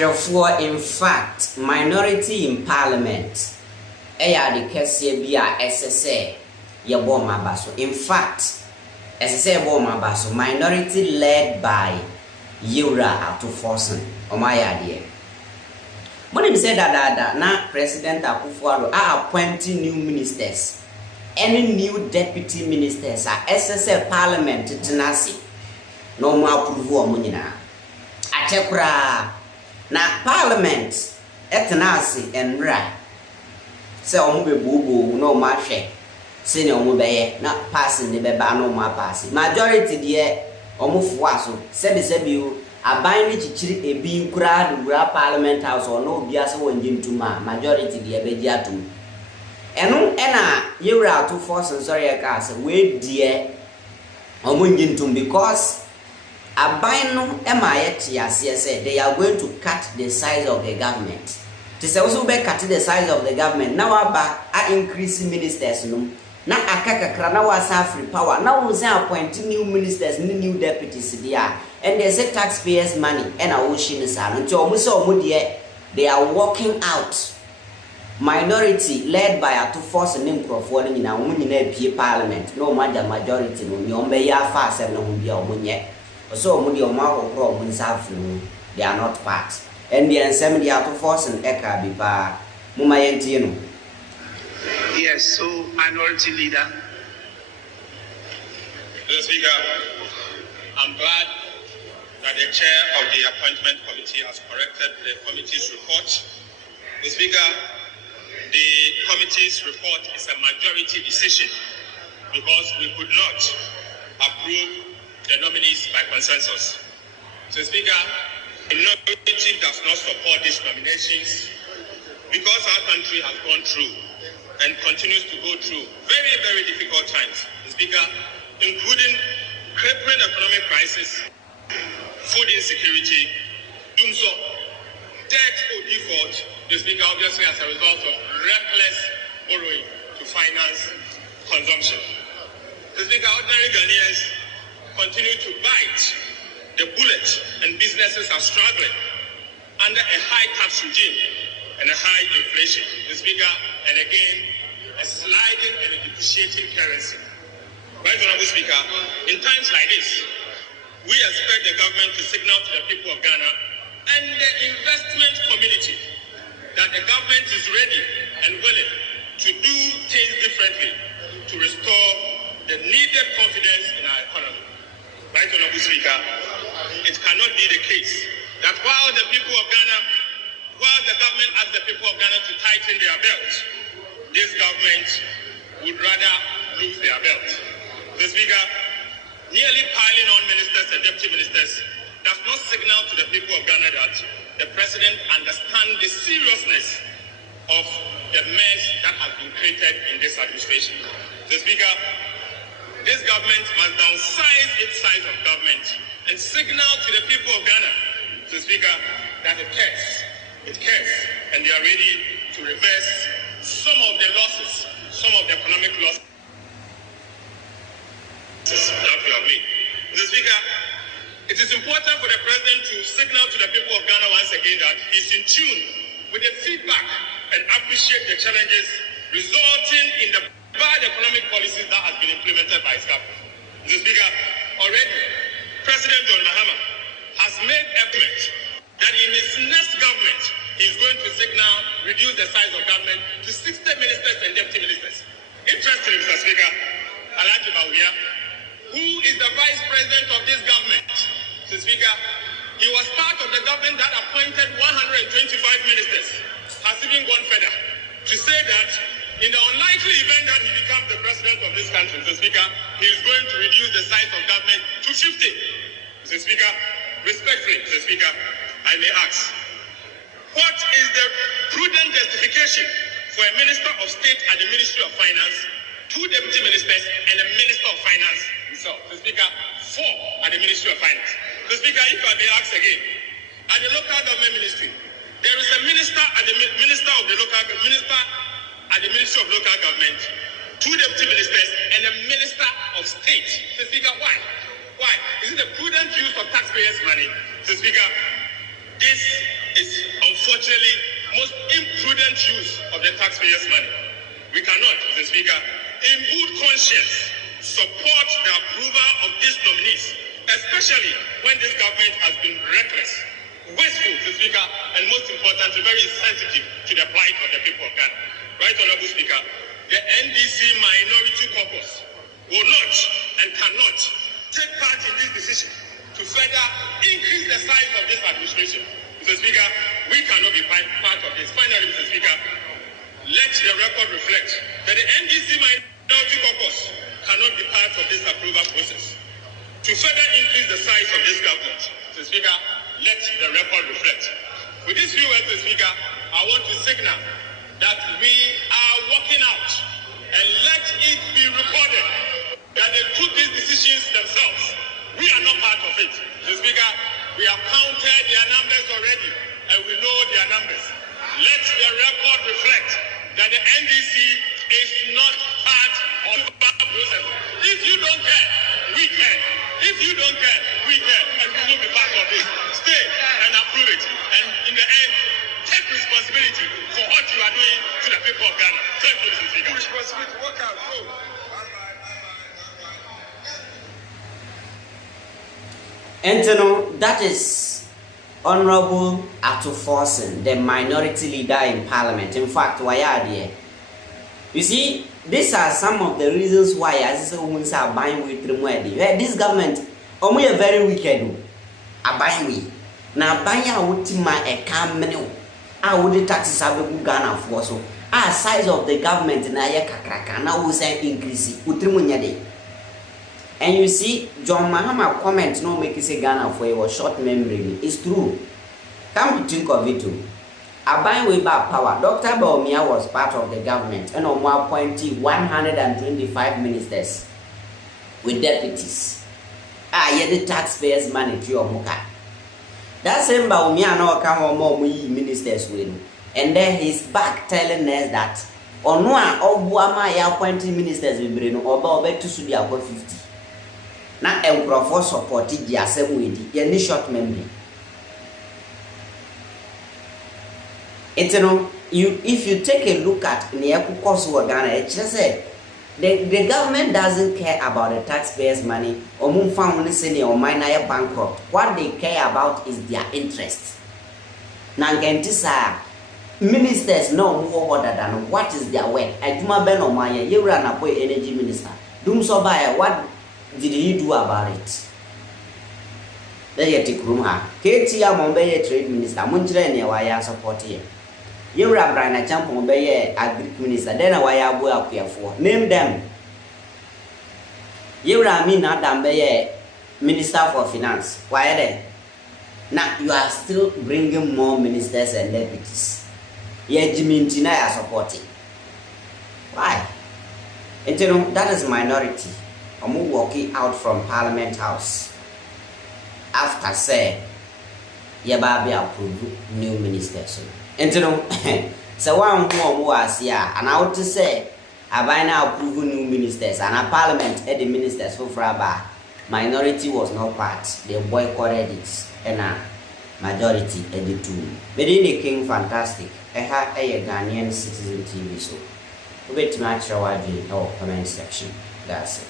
In fact, minority in parliament. The Kessia be a SSA, your bomber basso. In fact, SSA bomber basso, minority led by Akufo Addo, or my idea. When he said that now President Akufo Addo are appointing new ministers, any new deputy ministers are SSA parliament tenacity. No more approval munina. Achekura na parliament etenasi enra. Se omo be bubu no ma hwe se ne omo be ye na passing ne be ba no ma pass majority de omo fo aso sebi o aban ne chichiri ebi nkura dura parliament house or no bia se wonje ntuma majority de be gi atum eno ena yewra to force sorry e ka se we de omo nje ntum because aban no e ma ye tiase say they are going to cut the size of the government. They also be cut the size of the government. Now are increasing ministers. No, now akaka now was free power. Now we say appointing new ministers, new deputies there, and they say taxpayers' money. And I wish in the salon. They are walking out. Minority led by a to force an improv in a woman in parliament. No majority. No, you may fast and no be a woman. So mudi o ma ko pro mun safu they are not part. And the ensem they are to force and eka bi ba muma yentie no. Yes, so minority leader. Mr. Speaker, I'm glad that the chair of the appointment committee has corrected the committee's report. Mr. Speaker, the committee's report is a majority decision because we could not approve the nominees by consensus. So, Speaker, the nominative does not support these nominations because our country has gone through and continues to go through very, very difficult times. Speaker, including crippling economic crisis, food insecurity, doomso, debt or default, the Speaker, obviously as a result of reckless borrowing to finance consumption. The Speaker, ordinary Ghanaians continue to bite the bullet and businesses are struggling under a high tax regime and a high inflation. The Speaker, and again, a sliding and a depreciating currency. Right, Honorable Speaker, in times like this, we expect the government to signal to the people of Ghana and the investment community that the government is ready and willing to do things differently to restore the needed confidence in our economy. Right, Honorable Speaker, it cannot be the case that while the government asks the people of Ghana to tighten their belts, this government would rather lose their belt. The Speaker, nearly piling on ministers and deputy ministers does not signal to the people of Ghana that the President understands the seriousness of the mess that has been created in this administration. The Speaker, this government must downsize its size of government and signal to the people of Ghana, the Speaker, that it cares, and they are ready to reverse some of the losses, some of the economic losses that we have made. The Speaker, it is important for the President to signal to the people of Ghana once again that he's in tune with the feedback and appreciate the challenges resulting in the bad economic policies that has been implemented by his government. Mr. Speaker, already President John Mahama has made effort that in his next government he is going to signal reduce the size of government to 60 ministers and deputy ministers. Interestingly, Mr. Speaker, Alhaji Bawumia, who is the vice president of this government, Mr. Speaker, he was part of the government that appointed 125 ministers, has even gone further to say that in the unlikely event that he becomes the president of this country, Mr. Speaker, he is going to reduce the size of government to 50. Mr. Speaker, respectfully, Mr. Speaker, I may ask, what is the prudent justification for a minister of state at the Ministry of Finance, 2 deputy ministers, and a minister of finance himself? Mr. Speaker, 4 at the Ministry of Finance. Mr. Speaker, if I may ask again, at the local government ministry, there is a minister at the minister of the local minister at the Ministry of Local Government, 2 deputy ministers, and a minister of state. Mr. Speaker, why? Why? Is it a prudent use of taxpayers' money? Mr. Speaker, this is literally most imprudent use of the taxpayers' money. We cannot, Mr. Speaker, in good conscience, support the approval of these nominees, especially when this government has been reckless, wasteful, Mr. Speaker, and most importantly, very insensitive to the plight of the people of Ghana. Right, Honorable Speaker, the NDC Minority Caucus will not and cannot take part in this decision to further increase the size of this administration. Mr. Speaker, we cannot be part of this. Finally, Mr. Speaker, let the record reflect that the NDC Minority Caucus cannot be part of this approval process. To further increase the size of this government, Mr. Speaker, let the record reflect. With these few words, Mr. Speaker, I want to signal that we are walking out, and let it be recorded that they took these decisions themselves. We are not part of it. Mr. Speaker, we have counted their numbers already, and we know their numbers. Let the record reflect that the NDC is not part of the process. If you don't care, we care. If you don't care, we care, and we will be part of it. Stay and approve it, and in the end, take responsibility for what you are doing to the people of Ghana. Thank you, Mr. Speaker. Responsibility, work out, go. And you know, that is Honorable Akufo Addo, the minority leader in Parliament. In fact, why are they? You see, these are some of the reasons why as women are buying with Remedy. This government, we are very wicked. A buying we. Now buying a ultima a cam menu. I would taxes have a Ghana for so. Our size of the government na ya kakraka now we say increase utrimunyade. And you see, John Mahama comment no make say Ghana for a short memory. It's true. Come to think of it too. Aban way back power. Dr. Baumia was part of the government and on one appointee 125 ministers with deputies. Yeah, the taxpayers' money to your muka. That same Baumia now come on more ministers with. And then he's back telling us that on one of Buama ya appointing ministers with Breno or bet to be about 50. Now Emperor supported the assembly with the short memory. It's you know, if you take a look at Ghana, it just said the government doesn't care about the taxpayers' money or or minor bankrupt. What they care about is their interest. Now, ministers know more than what is their work. I do my best on my you run a energy minister. What did he do about it? They get to room her. KTM Mumbai trade minister, Munjre, why support here. You are Brian Champion Bay, agri minister, then why I will up here for. Name them. You are me not Dambe, Minister for Finance. Why are they? Now you are still bringing more ministers and deputies. Yet Jimmy Tina are supporting. Why? And you know, that is minority. I'm walking out from Parliament House. After say, Yababi approve new ministers. And you know, so one more was here, and I would say, I buy now approve new ministers, and a parliament had the ministers for Fraba. Minority was not part, they boycotted it, and a majority had the two. But in the king, fantastic. I had a Ghanaian citizen TV, so wait to match our comment section. That's it.